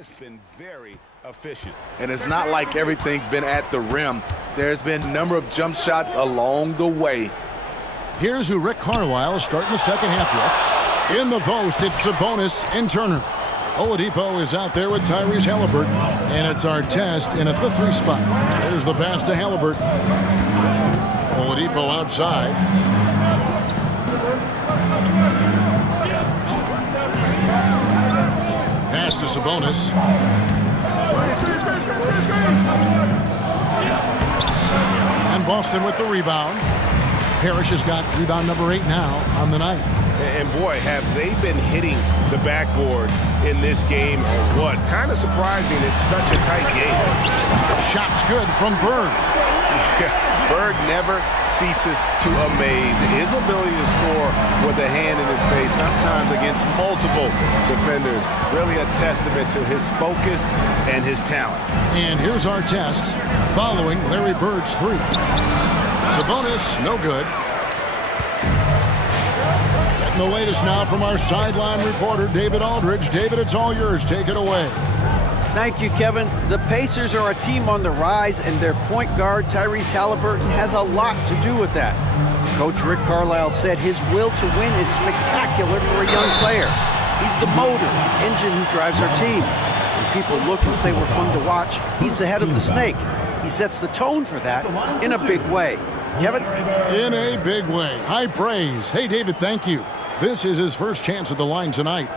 has been very efficient. And it's not like everything's been at the rim. There's been a number of jump shots along the way. Here's who Rick Carlisle is starting the second half with. In the post, it's Sabonis and Turner. Oladipo is out there with Tyrese Haliburton, and it's Artest in at the 3 spot. There's the pass to Haliburton. Oladipo outside. Pass to Sabonis. And Boston with the rebound. Parrish has got rebound number 8 now on the night. And boy, have they been hitting the backboard in this game or what? Kind of surprising it's such a tight game. Shot's good from Bird. Yeah, Bird never ceases to amaze. His ability to score with a hand in his face, sometimes against multiple defenders, really a testament to his focus and his talent. And here's our test following Larry Bird's 3. Sabonis, no good. Getting the latest now from our sideline reporter, David Aldridge. David, it's all yours. Take it away. Thank you, Kevin. The Pacers are a team on the rise, and their point guard, Tyrese Haliburton, has a lot to do with that. Coach Rick Carlisle said his will to win is spectacular for a young player. He's the motor, the engine who drives our team. When people look and say we're fun to watch, he's the head of the snake. He sets the tone for that in a big way. Kevin? In a big way. High praise. Hey, David, thank you. This is his first chance at the line tonight.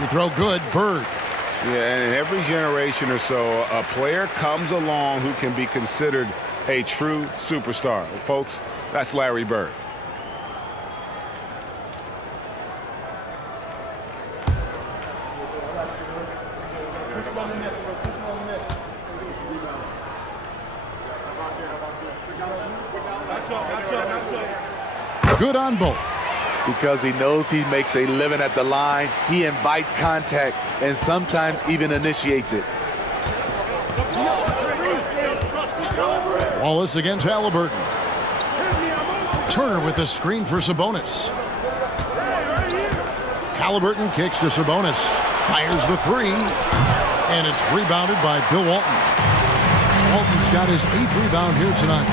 We throw good. Bird. Yeah, and in every generation or so, a player comes along who can be considered a true superstar. Well, folks, that's Larry Bird. Good on both. Because he knows he makes a living at the line, he invites contact and sometimes even initiates it. Wallace against Haliburton. Turner with the screen for Sabonis. Haliburton kicks to Sabonis. Fires the 3. And it's rebounded by Bill Walton. Walton's got his 8th rebound here tonight.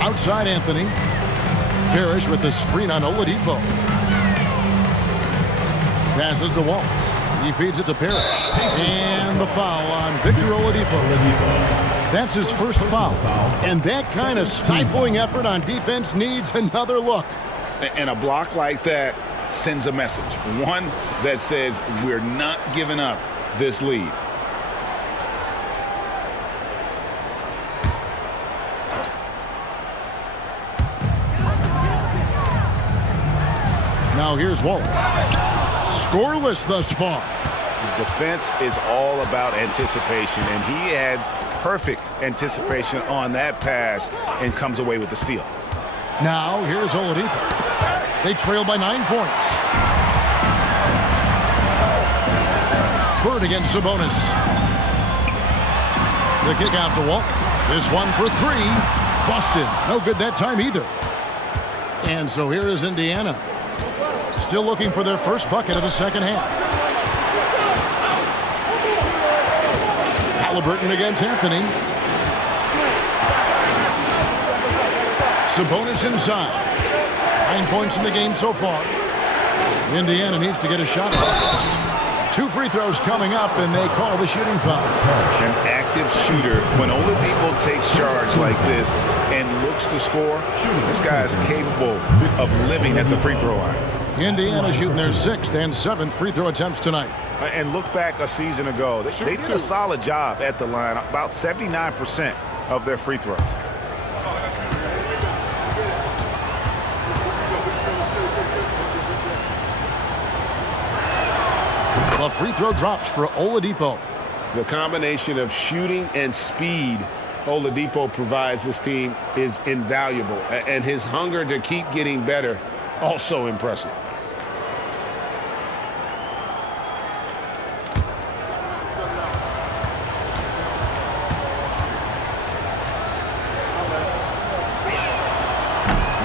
Outside Anthony. Parrish with the screen on Oladipo. Passes to Waltz. He feeds it to Parrish. And the foul on Victor Oladipo. That's his first foul. And that kind of stifling effort on defense needs another look. And a block like that sends a message. One that says we're not giving up this lead. Now here's Wallace. Scoreless thus far. The defense is all about anticipation, and he had perfect anticipation on that pass and comes away with the steal. Now here's Oladipo. They trail by 9 points. Bird against Sabonis. The kick out to Walt. This one for 3. Busted. No good that time either. And so here is Indiana. Still looking for their first bucket of the second half. Haliburton against Anthony. Sabonis inside. 9 points in the game so far. Indiana needs to get a shot off. 2 free throws coming up, and they call the shooting foul. An active shooter, when Oladipo takes charge like this and looks to score, this guy is capable of living at the free throw line. Indiana shooting their 6th and 7th free throw attempts tonight. And look back a season ago. They did a solid job at the line, about 79% of their free throws. A free throw drops for Oladipo. The combination of shooting and speed Oladipo provides this team is invaluable. And his hunger to keep getting better, also impressive.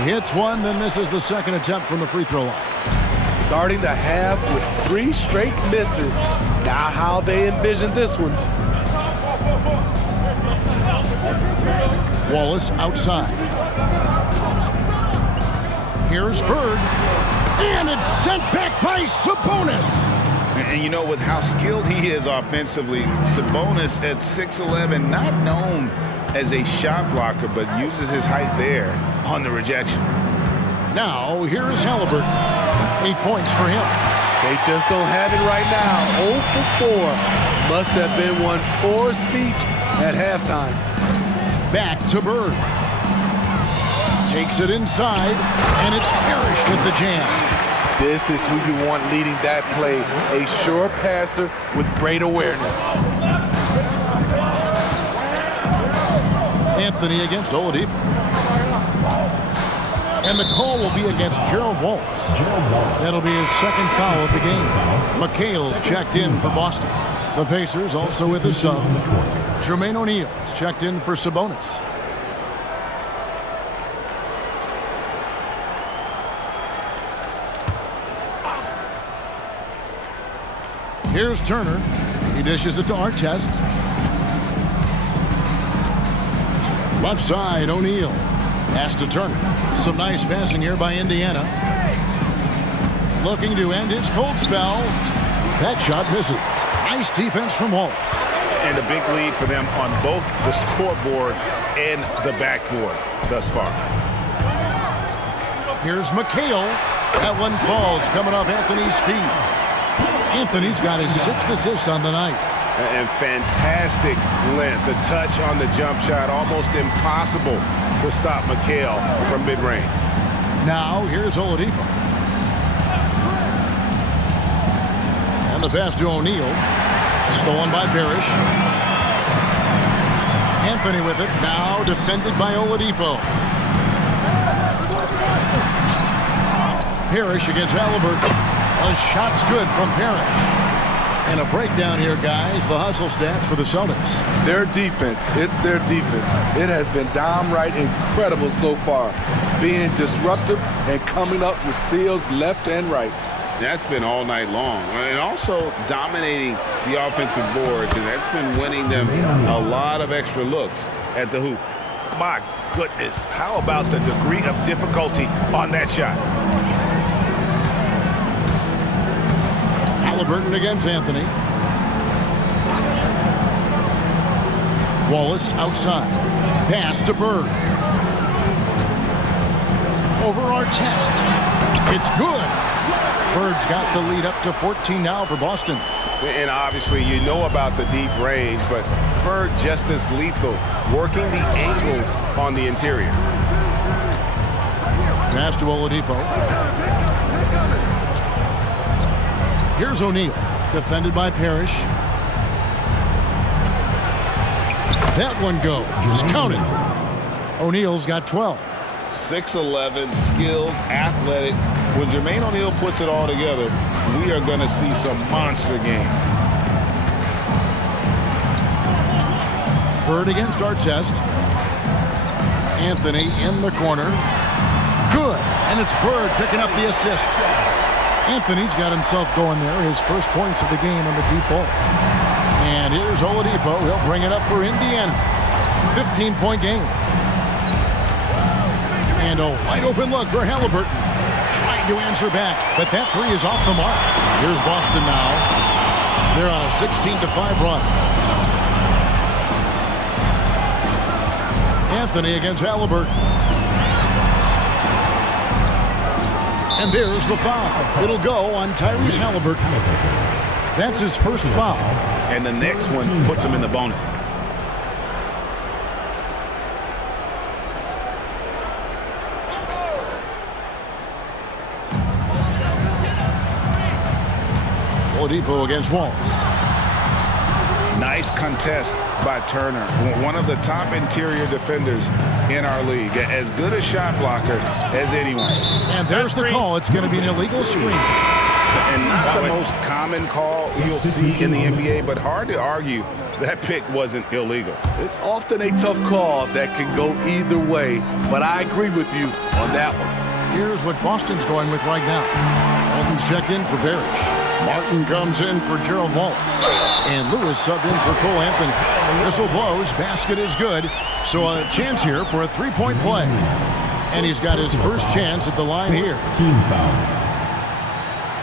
He hits one, then misses the second attempt from the free throw line. Starting the half with 3 straight misses. Now how they envision this one. Wallace outside. Here's Bird. And it's sent back by Sabonis. And you know, with how skilled he is offensively, Sabonis at 6'11", not known as a shot blocker, but uses his height there on the rejection. Now, here is Haliburton. 8 points for him. They just don't have it right now. 0 for 4. Must have been one poor speech at halftime. Back to Bird. Takes it inside, and it's Parrish with the jam. This is who you want leading that play. A sure passer with great awareness. Anthony against Oladipo. And the call will be against Gerald Waltz. That'll be his second foul of the game. McHale's checked in for Boston. The Pacers also with a sub. Jermaine O'Neal is checked in for Sabonis. Here's Turner. He dishes it to Artest. Left side, O'Neal. Pass to Turner. Some nice passing here by Indiana. Looking to end his cold spell. That shot misses. Nice defense from Wallace. And a big lead for them on both the scoreboard and the backboard thus far. Here's McHale. That one falls coming off Anthony's feet. Anthony's got his 6th assist on the night. And fantastic length. The touch on the jump shot, almost impossible to stop McHale from mid-range. Now, here's Oladipo. And the pass to O'Neal. Stolen by Parrish. Anthony with it. Now defended by Oladipo. Parrish against Haliburton. A shot's good from Parrish. And a breakdown here, guys. The hustle stats for the Celtics. Their defense. It's their defense. It has been downright incredible so far. Being disruptive and coming up with steals left and right. That's been all night long. And also dominating the offensive boards. And that's been winning them a lot of extra looks at the hoop. My goodness. How about the degree of difficulty on that shot? Haliburton against Anthony. Wallace outside. Pass to Bird. Over Artest. It's good. Bird's got the lead up to 14 now for Boston. And obviously you know about the deep range, but Bird just as lethal, working the angles on the interior. Pass to Oladipo. Here's O'Neal, defended by Parrish. That one goes. Just count it. O'Neal's got 12. 6'11", skilled, athletic. When Jermaine O'Neal puts it all together, we are going to see some monster game. Bird against Artest. Anthony in the corner. Good. And it's Bird picking up the assist. Anthony's got himself going there. His first points of the game on the deep ball. And here's Oladipo. He'll bring it up for Indiana. 15-point game. And a wide open look for Haliburton. Trying to answer back, but that three is off the mark. Here's Boston now. They're on a 16-5 run. Anthony against Haliburton. And there's the foul. It'll go on Tyrese Haliburton. That's his first foul. And the next one puts him in the bonus. Oladipo against Wallace. Nice contest by Turner. One of the top interior defenders in our league. As good a shot blocker as anyone. And there's the call. It's going to be an illegal screen. And not the most common call you'll see in the NBA, but hard to argue that pick wasn't illegal. It's often a tough call that can go either way, but I agree with you on that one. Here's what Boston's going with right now. Walton's checked in for Parrish. Martin comes in for Gerald Wallace. And Lewis subbed in for Cole Anthony. Whistle blows, basket is good. So a chance here for a three-point play. And he's got his first chance at the line here. Team foul.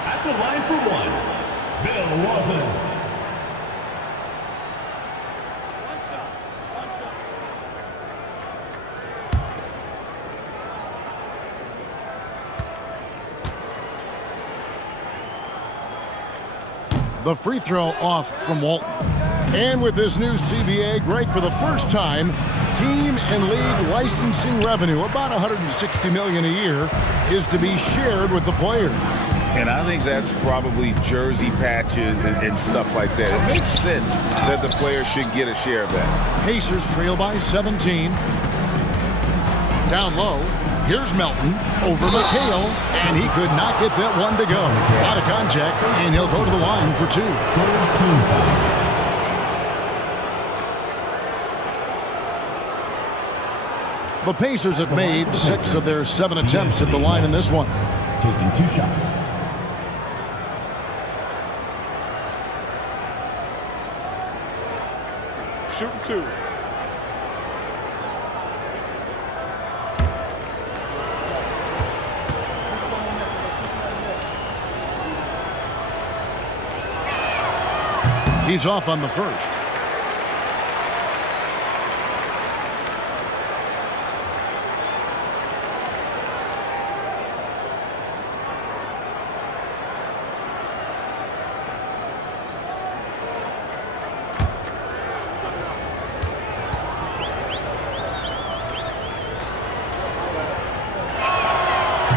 At the line for one, Bill Walton. The free throw off from Walton. And with this new CBA, Greg, for the first time, team and league licensing revenue, about $160 million a year, is to be shared with the players. And I think that's probably jersey patches and stuff like that. It makes sense that the players should get a share of that. Pacers trail by 17. Down low, here's Melton over McHale, and he could not get that one to go. Out of contact, and he'll go to the line for two. Team foul. The Pacers have made 6 of their 7 attempts at the line in this one. Taking 2 shots. Shooting 2. He's off on the first.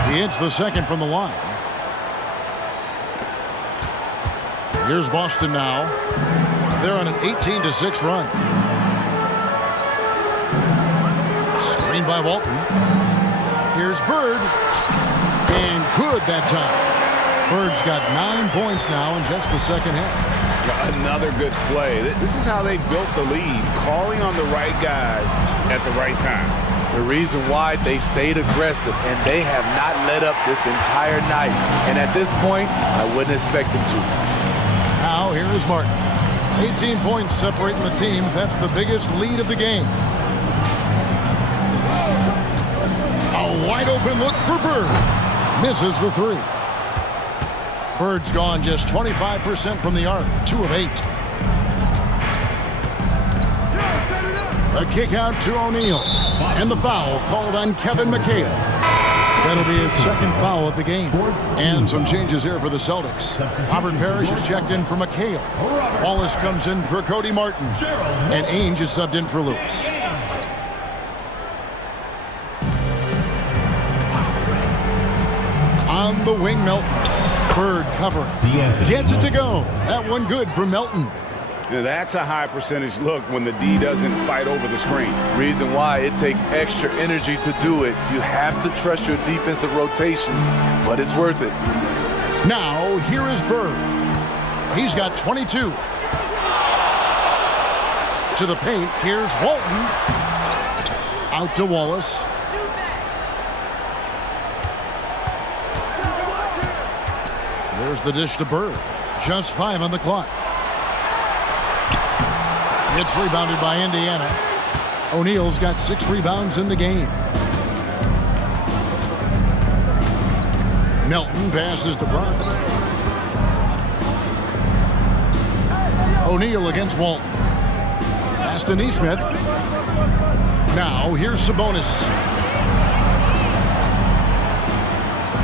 He hits the second from the line. Here's Boston now. They're on an 18-6 run. Screen by Walton. Here's Bird. And good that time. Bird's got 9 points now in just the second half. Another good play. This is how they built the lead, calling on the right guys at the right time. The reason why they stayed aggressive, and they have not let up this entire night. And at this point, I wouldn't expect them to. Now, here is Martin. 18 points separating the teams. That's the biggest lead of the game. A wide open look for Bird. Misses the 3. Bird's gone just 25% from the arc. 2 of 8. A kick out to O'Neal. And the foul called on Kevin McHale. That'll be his second foul of the game. And some changes here for the Celtics. Robert Parrish is checked in for McHale. Wallace comes in for Cody Martin. And Ainge is subbed in for Lewis. On the wing, Melton. Bird covering. Gets it to go. That one good for Melton. Now, that's a high percentage look when the D doesn't fight over the screen. Reason why it takes extra energy to do it. You have to trust your defensive rotations, but it's worth it. Now, here is Bird. He's got 22. To the paint, here's Walton. Out to Wallace. There's the dish to Bird. Just 5 on the clock. It's rebounded by Indiana. O'Neal's got 6 rebounds in the game. Melton passes to Bronson. O'Neal against Walton. Pass to Neesmith. Now here's Sabonis.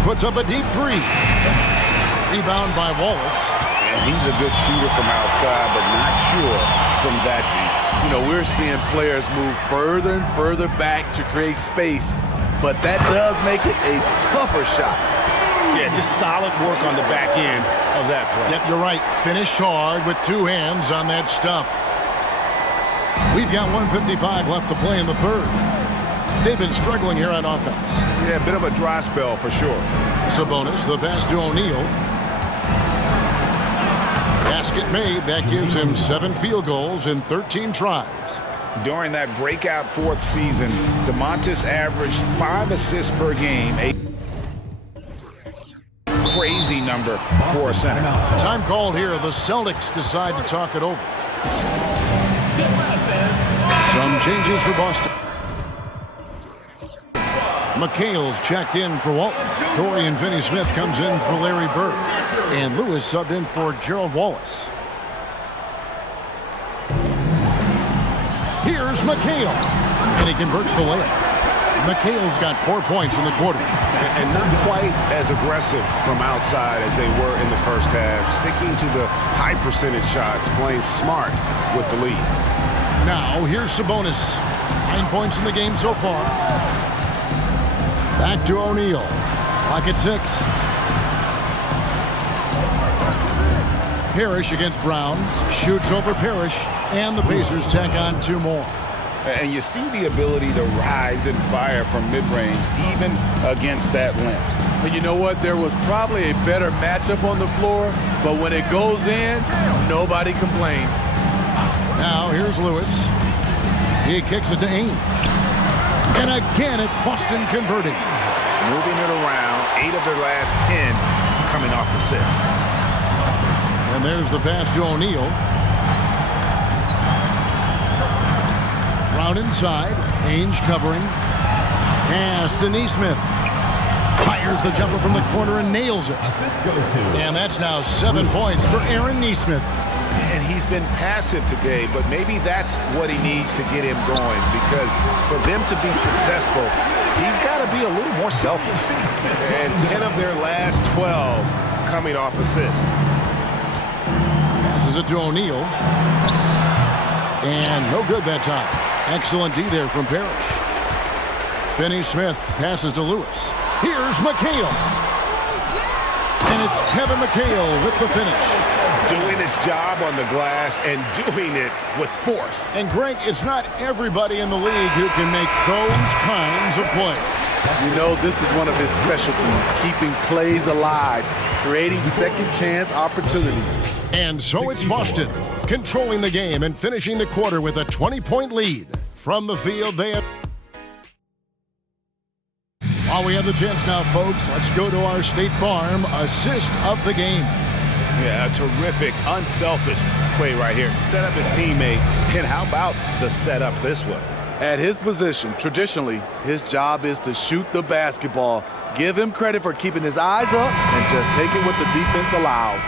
Puts up a deep 3. Rebound by Wallace. And he's a good shooter from outside, but not sure from that deep. You know, we're seeing players move further and further back to create space, but that does make it a tougher shot. Yeah, just solid work on the back end of that play. Yep, you're right. Finished hard with 2 hands on that stuff. We've got 1:55 left to play in the third. They've been struggling here on offense. Yeah, a bit of a dry spell for sure. Sabonis, the pass to O'Neal. Basket made. That gives him 7 field goals in 13 tries. During that breakout fourth season, DeMontis averaged 5 assists per game, a crazy number for a center. Time called here. The Celtics decide to talk it over. Some changes for Boston. McHale's checked in for Walton. Dorian Finney-Smith comes in for Larry Bird. And Lewis subbed in for Gerald Wallace. Here's McHale. And he converts the layup. McHale's got 4 points in the quarter. And not quite as aggressive from outside as they were in the first half. Sticking to the high percentage shots, playing smart with the lead. Now, here's Sabonis. 9 points in the game so far. Back to O'Neal. Clock at 6. Parrish against Brown. Shoots over Parrish. And the Pacers tack on 2 more. And you see the ability to rise and fire from mid-range, even against that length. And you know what? There was probably a better matchup on the floor, but when it goes in, nobody complains. Now, here's Lewis. He kicks it to Ainge. And again, it's Boston converting. Moving it around, 8 of their last 10 coming off assists. And there's the pass to O'Neal. Brown inside. Ainge covering. Pass to Nesmith. Fires the jumper from the corner and nails it. And that's now 7 points for Aaron Nesmith. And he's been passive today, but maybe that's what he needs to get him going, because for them to be successful, he's got to be a little more selfish. And 10 of their last 12 coming off assists. Passes it to O'Neal. And no good that time. Excellent D there from Parrish. Finney-Smith passes to Lewis. Here's McHale. And it's Kevin McHale with the finish. Doing his job on the glass and doing it with force. And Greg, it's not everybody in the league who can make those kinds of plays. You know, this is one of his specialties, keeping plays alive, creating second chance opportunities. And so it's Boston, controlling the game and finishing the quarter with a 20-point lead. From the field, they have... While we have the chance now, folks, let's go to our State Farm assist of the game. Yeah, a terrific, unselfish play right here. Set up his teammate, and how about the setup this was? At his position, traditionally, his job is to shoot the basketball. Give him credit for keeping his eyes up and just taking what the defense allows.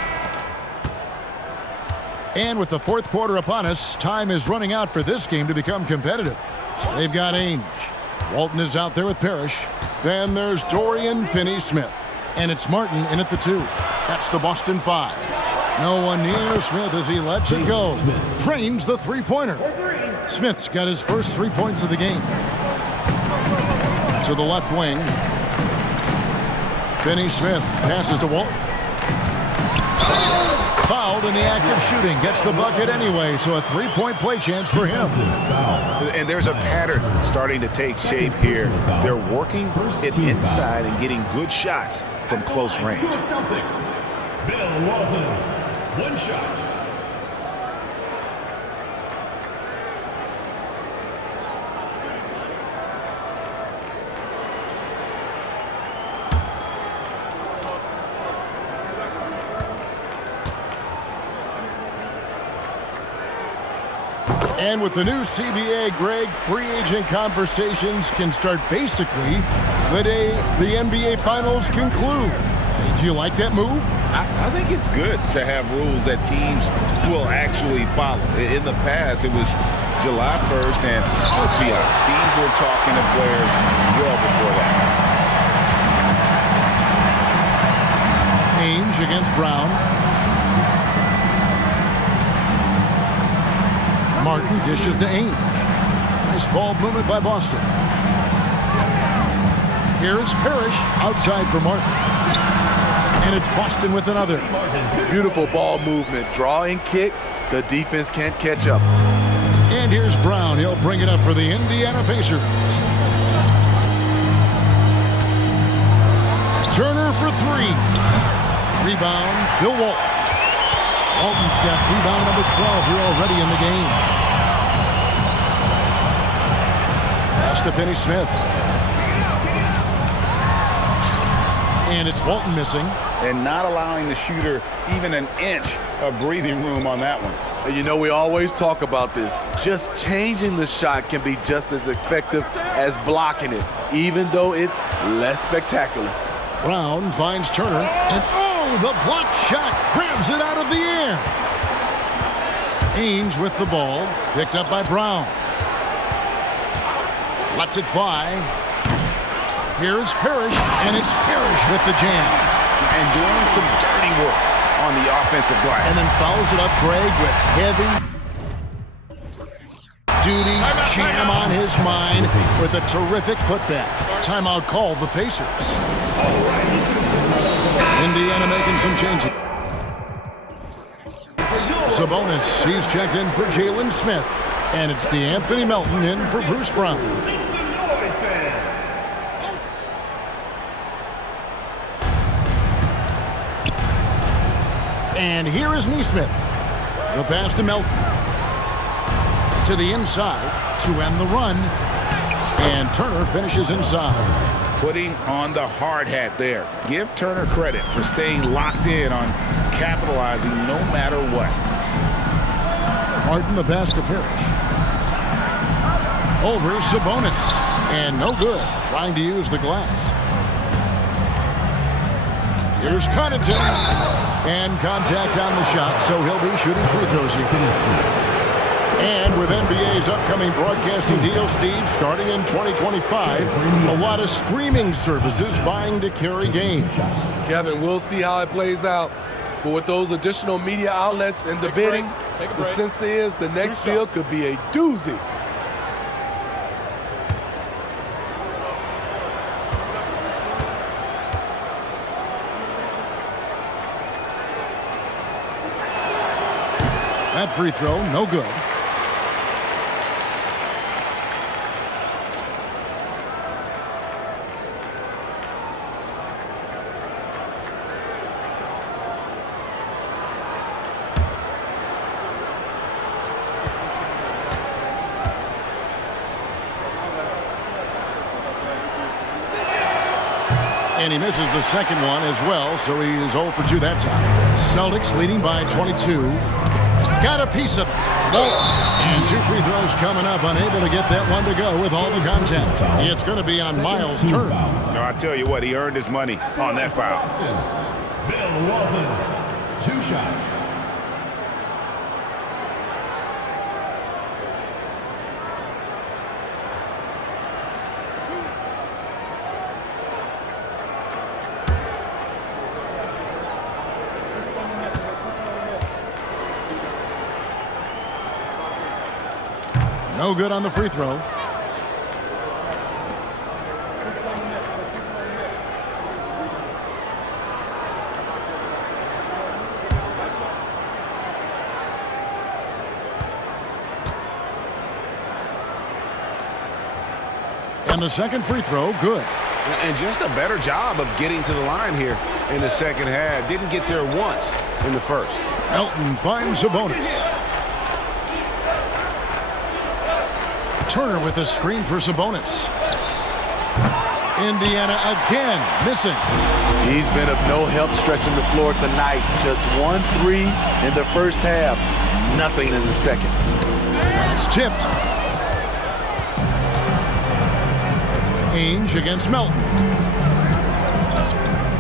And with the fourth quarter upon us, time is running out for this game to become competitive. They've got Ainge. Walton is out there with Parrish. Then there's Dorian Finney-Smith. And it's Martin in at the 2. That's the Boston 5. No one near Smith as he lets it go. Drains the three-pointer. Smith's got his first 3 points of the game. To the left wing. Finney-Smith passes to Walton. Fouled in the act of shooting. Gets the bucket anyway, so a 3-point play chance for him. And there's a pattern starting to take shape here. They're working it inside and getting good shots from close range. Celtics, Bill Walton, 1 shot. And with the new CBA, Greg, free agent conversations can start basically the day the NBA Finals conclude. Do you like that move? I think it's good to have rules that teams will actually follow. In the past, it was July 1st, and let's be honest, teams were talking to players well before that. Ainge against Brown. Martin dishes to Ainge. Nice ball movement by Boston. Here's Parrish outside for Martin. And it's Boston with another. Beautiful ball movement. Draw and kick. The defense can't catch up. And here's Brown. He'll bring it up for the Indiana Pacers. Turner for 3. Rebound, Bill Walton. Walton's got rebound number 12 here already in the game. Pass to Finney-Smith. And it's Walton missing. And not allowing the shooter even an inch of breathing room on that one. And you know, we always talk about this. Just changing the shot can be just as effective as blocking it, even though it's less spectacular. Brown finds Turner, and oh, the block shot grabs it out of the air. Ainge with the ball, picked up by Brown. Lets it fly. Here's Parrish, and it's Parrish with the jam. And doing some dirty work on the offensive glass. And then fouls it up Greg with heavy duty jam on his mind with a terrific putback. Timeout called the Pacers. Indiana making some changes. Sabonis, he's checked in for Jalen Smith. And it's DeAnthony Melton in for Bruce Brown. And here is Neesmith. The pass to Melton. To the inside to end the run. And Turner finishes inside. Putting on the hard hat there. Give Turner credit for staying locked in on capitalizing no matter what. Martin the pass to Parrish. Over Sabonis. And no good. Trying to use the glass. Here's Connaughton. And contact on the shot, so he'll be shooting free throws here. And with NBA's upcoming broadcasting deal, Steve, starting in 2025, a lot of streaming services vying to carry games. Kevin, we'll see how it plays out. But with those additional media outlets in the bidding, the sense is the next deal could be a doozy. That free throw, no good. And he misses the second one as well, so he is 0 for 2 that time. Celtics leading by 22. Got a piece of it. No. And 2 free throws coming up. Unable to get that one to go with all the contact. It's going to be on Miles' turn. So I tell you what, he earned his money on that foul. Bill Walton, 2 shots. No good on the free throw. And the second free throw, good. And just a better job of getting to the line here in the second half. Didn't get there once in the first. Melton finds Sabonis. Turner with a screen for Sabonis. Indiana again missing. He's been of no help stretching the floor tonight. Just 1 3 in the first half. Nothing in the second. It's tipped. Ainge against Melton.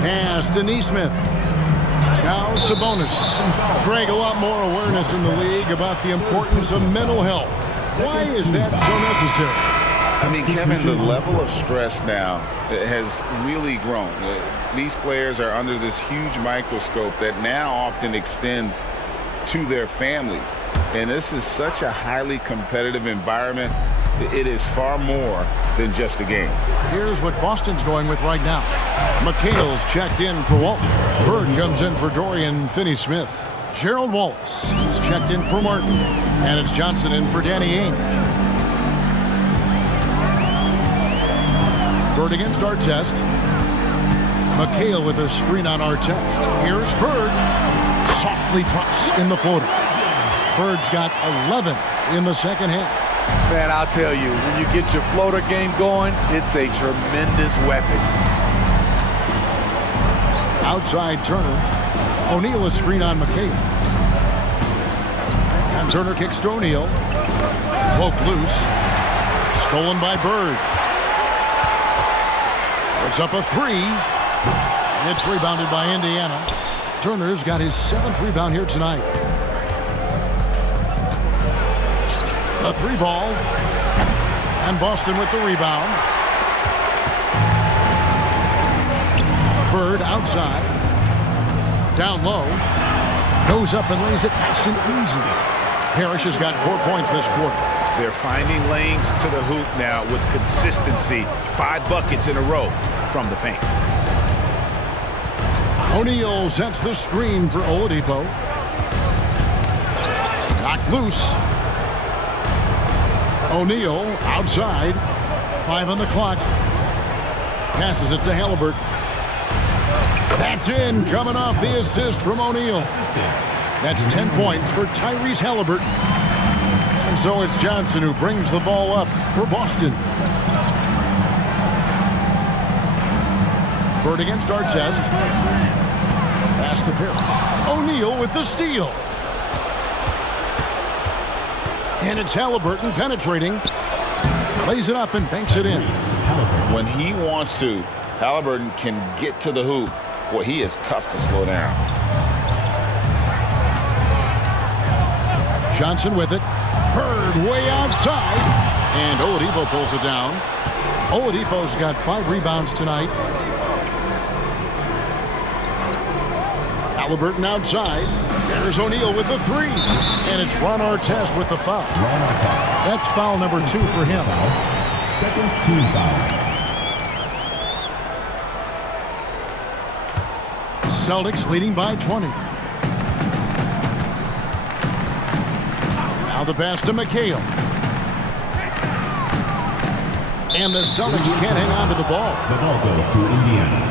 Pass to Neesmith. Now Sabonis. Greg, a lot more awareness in the league about the importance of mental health. Why is that so necessary? I mean, Kevin, the level of stress now has really grown. These players are under this huge microscope that now often extends to their families. And this is such a highly competitive environment. It is far more than just a game. Here's what Boston's going with right now. McHale's checked in for Walton. Bird comes in for Dorian Finney-Smith. Gerald Wallace is checked in for Martin. And it's Johnson in for Danny Ainge. Bird against Artest. McHale with a screen on Artest. Here's Bird. softly drops in the floater. Bird's got 11 in the second half. Man, I'll tell you, when you get your floater game going, it's a tremendous weapon. Outside Turner. O'Neal a screen on McKay. And Turner kicks to O'Neal. Poke loose. Stolen by Bird. It's up a three. It's rebounded by Indiana. Turner's got his 7th rebound here tonight. A 3-ball. And Boston with the rebound. Bird outside. Down low. Goes up and lays it nice and easy. Parrish has got 4 points this quarter. They're finding lanes to the hoop now with consistency. 5 buckets in a row from the paint. O'Neal sets the screen for Oladipo. Knocked loose. O'Neal outside. 5 on the clock. Passes it to Haliburton. That's in, coming off the assist from O'Neal. That's 10 points for Tyrese Haliburton. And so it's Johnson who brings the ball up for Boston. Bird against Artest. Pass to Parrish. O'Neal with the steal. And it's Haliburton penetrating. Plays it up and banks it in. When he wants to, Haliburton can get to the hoop. Boy, he is tough to slow down. Johnson with it. Bird way outside. And Oladipo pulls it down. Oladipo's got 5 rebounds tonight. Haliburton outside. There's O'Neal with the 3. And it's Ron Artest with the foul. That's foul number 2 for him. Second team foul. Celtics leading by 20. Now the pass to McHale. And the Celtics can't hang on to the ball. The ball goes to Indiana.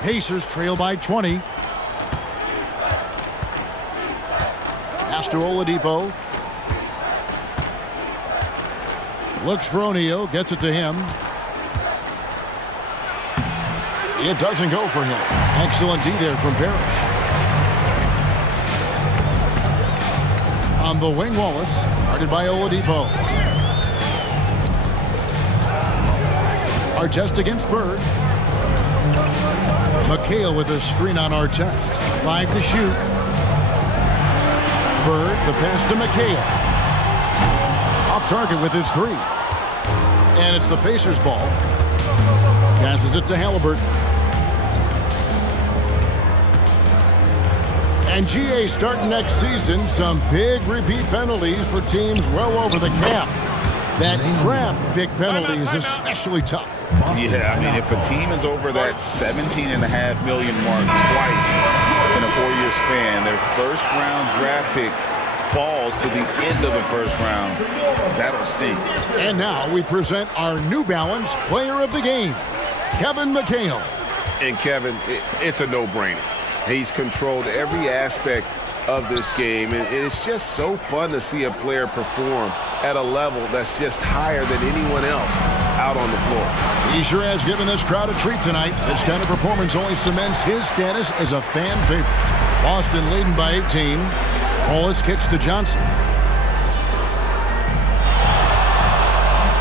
Pacers trail by 20. Pass to Oladipo. Looks for O'Neal, gets it to him. It doesn't go for him. Excellent D there from Parrish. On the wing, Wallace, guarded by Oladipo. Artest against Bird. McHale with a screen on Artest. 5 to shoot. Bird, the pass to McHale. Off target with his 3. And it's the Pacers' ball. Passes it to Haliburton. And GA starting next season, some big repeat penalties for teams well over the cap. That draft pick penalty is especially tough. Yeah, I mean, if a team is over that $17.5 million mark twice in a 4-year span, their first-round draft pick falls to the end of the first round. That'll stink. And now we present our New Balance Player of the Game, Kevin McHale. And Kevin, it's a no-brainer. He's controlled every aspect of this game, and it's just so fun to see a player perform at a level that's just higher than anyone else out on the floor. He sure has given this crowd a treat tonight. This kind of performance only cements his status as a fan favorite. Boston leading by 18. Wallace kicks to Johnson.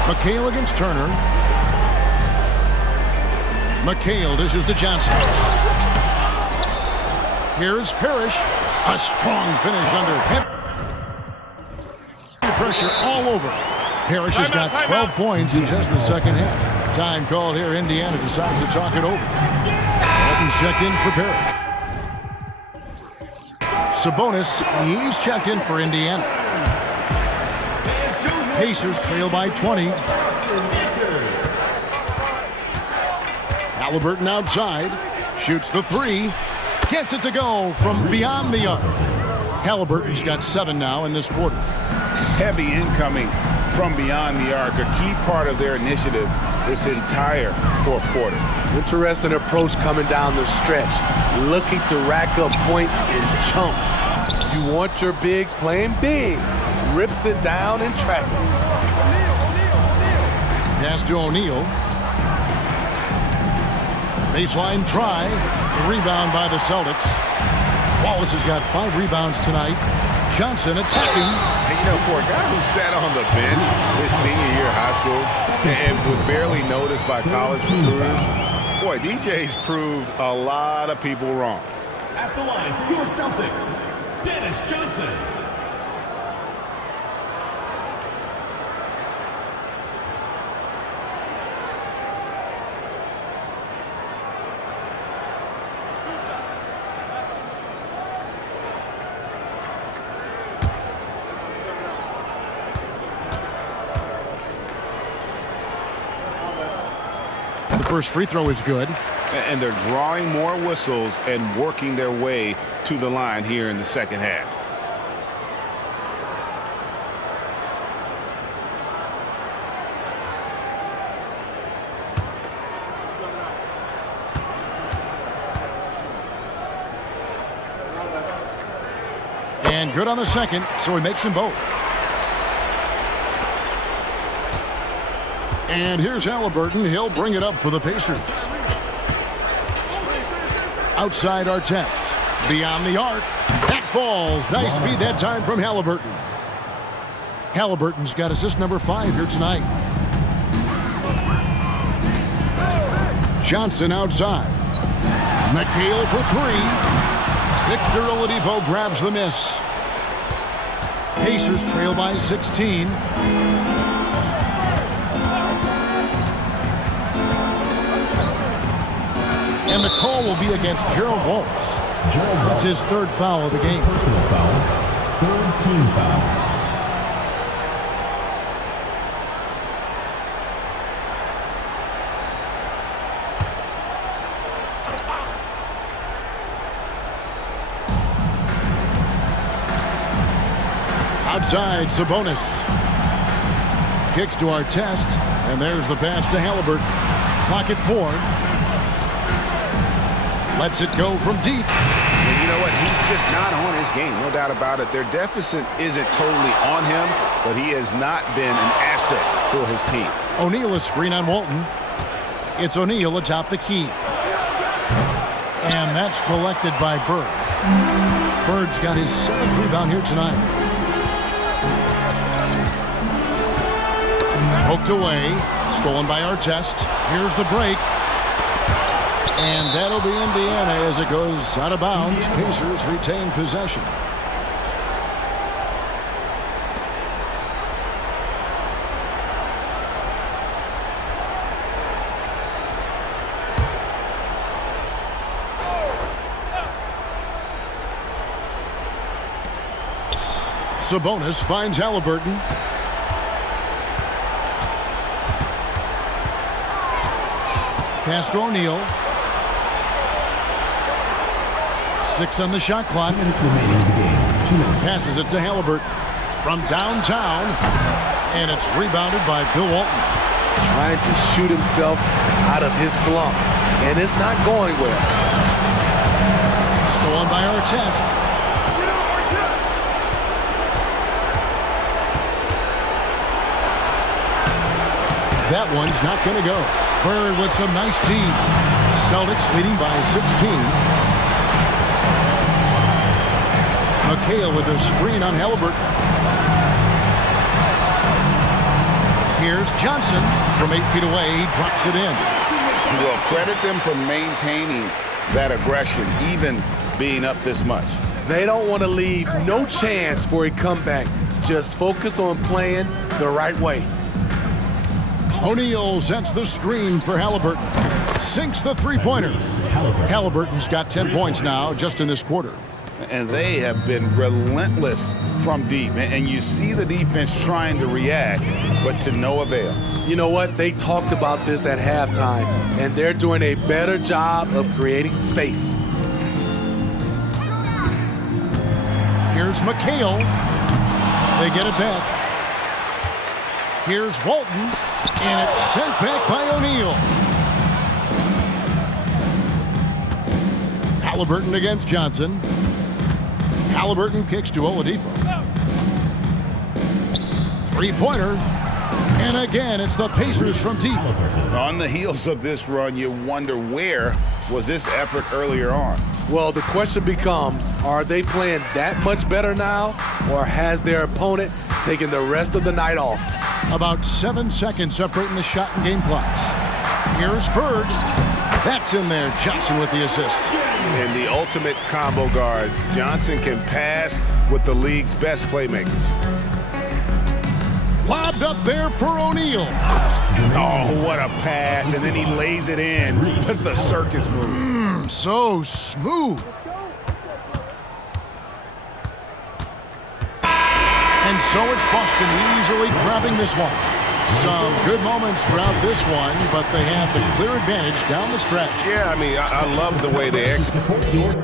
McHale against Turner. McHale dishes to Johnson. Here's Parrish. A strong finish under heavy pressure all over. Parrish has got 12 points in just the second half. Time called here. Indiana decides to talk it over. Walton's checked in for Parrish. Sabonis, he's checked in for Indiana. Pacers trail by 20. Haliburton outside. Shoots the 3. Gets it to go from beyond the arc. Haliburton's got 7 now in this quarter. Heavy incoming from beyond the arc, a key part of their initiative this entire fourth quarter. Interesting approach coming down the stretch, looking to rack up points in chunks. You want your bigs playing big. Rips it down in traffic. Pass to O'Neal. Baseline try. Rebound by the Celtics. Wallace has got 5 rebounds tonight. Johnson attacking. Hey, you know, for a guy who sat on the bench his senior year of high school and was barely noticed by college recruiters, boy, DJ's proved a lot of people wrong. At the line for your Celtics, Dennis Johnson. The first free throw is good. And they're drawing more whistles and working their way to the line here in the second half. And good on the second, so he makes them both. And here's Haliburton. He'll bring it up for the Pacers. Outside Artest. Beyond the arc. That falls. Nice feed that time from Haliburton. Haliburton's got assist number 5 here tonight. Johnson outside. McHale for 3. Victor Oladipo grabs the miss. Pacers trail by 16. And the call will be against Gerald Waltz. That's his 3rd foul of the game. Personal foul, 3rd team foul. Outside, Sabonis. Kicks to Artest. And there's the pass to Haliburton. Clock at 4. Lets it go from deep. And you know what? He's just not on his game, no doubt about it. Their deficit isn't totally on him, but he has not been an asset for his team. O'Neal a screen on Walton. It's O'Neal atop the key. And that's collected by Bird. Bird's got his 7th rebound here tonight. Poked away. Stolen by Artest. Here's the break. And that'll be Indiana as it goes out of bounds. Pacers retain possession. Sabonis finds Haliburton. Pass to O'Neal. 6 on the shot clock. 2 minutes remaining in the game. 2 minutes. Passes it to Haliburton from downtown. And it's rebounded by Bill Walton. Trying to shoot himself out of his slump. And it's not going well. Stolen by Artest. That one's not going to go. Bird with some nice D. Celtics leading by 16. McHale with a screen on Haliburton. Here's Johnson from 8 feet away. He drops it in. Well, credit them for maintaining that aggression, even being up this much. They don't want to leave no chance for a comeback. Just focus on playing the right way. O'Neal sets the screen for Haliburton. Sinks the three-pointer. Haliburton's got 10 points now just in this quarter. And they have been relentless from deep. And you see the defense trying to react, but to no avail. You know what? They talked about this at halftime, and they're doing a better job of creating space. Here's McHale. They get it back. Here's Walton, and it's sent back by O'Neal. Haliburton against Johnson. Haliburton kicks to Oladipo. Three-pointer. And again, it's the Pacers from deep. On the heels of this run, you wonder where was this effort earlier on? Well, the question becomes, are they playing that much better now, or has their opponent taken the rest of the night off? About 7 seconds separating the shot and game clocks. Here's Bird. That's in there. Johnson with the assist. And the ultimate combo guard. Johnson can pass with the league's best playmakers. Lobbed up there for O'Neal. Oh, what a pass. And then he lays it in with the circus move. So smooth. And so it's Boston easily grabbing this one. Some good moments throughout this one, but they have the clear advantage down the stretch. Yeah, I mean, I love the way they execute.